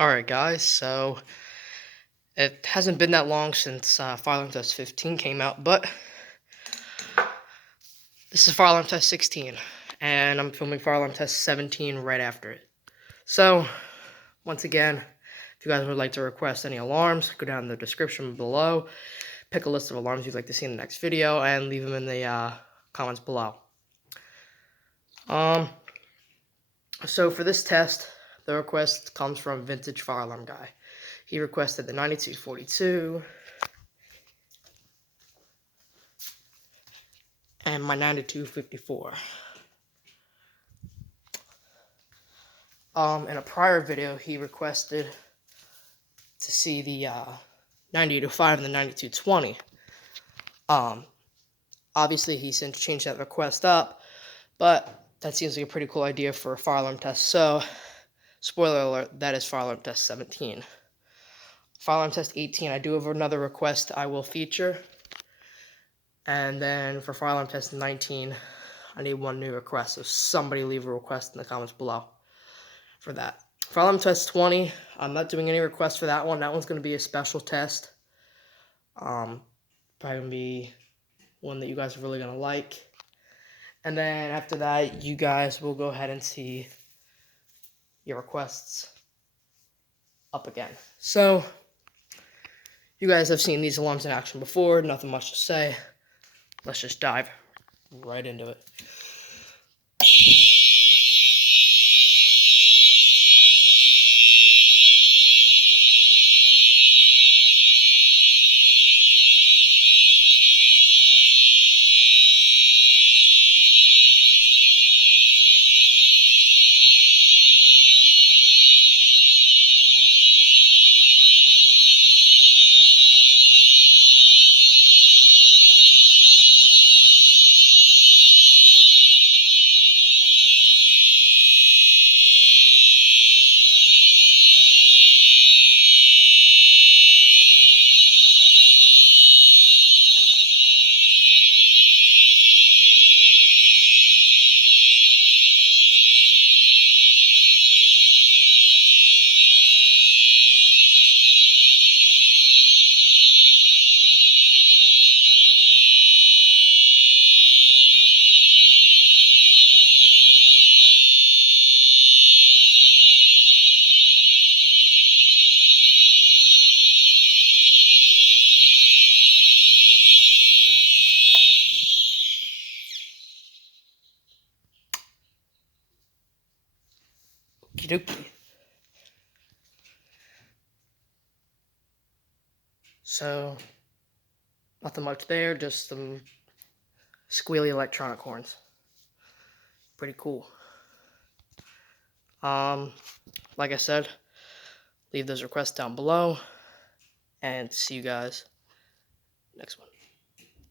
Alright guys, so it hasn't been that long since Fire Alarm Test 15 came out, but this is Fire Alarm Test 16, and I'm filming Fire Alarm Test 17 right after it. So, once again, if you guys would like to request any alarms, go down in the description below, pick a list of alarms you'd like to see in the next video, and leave them in the comments below. So for this test, the request comes from Vintage Fire Alarm Guy. He requested the 9242 and my 9254. In a prior video, he requested to see the 9205 and the 9220. Obviously, he since changed that request up, but that seems like a pretty cool idea for a fire alarm test. So, spoiler alert, that is fire alarm test 17. Fire alarm test 18, I do have another request I will feature. And then for fire alarm test 19, I need one new request. So somebody leave a request in the comments below for that. Fire alarm test 20, I'm not doing any requests for that one. That one's going to be a special test. Probably going to be one that you guys are really going to like. And then after that, you guys will go ahead and see your requests up again. So, you guys have seen these alarms in action before. Nothing much to say. Let's just dive right into it. Okie dokie. So, nothing much there, just some squealy electronic horns. Pretty cool. Like I said, leave those requests down below, and see you guys next one.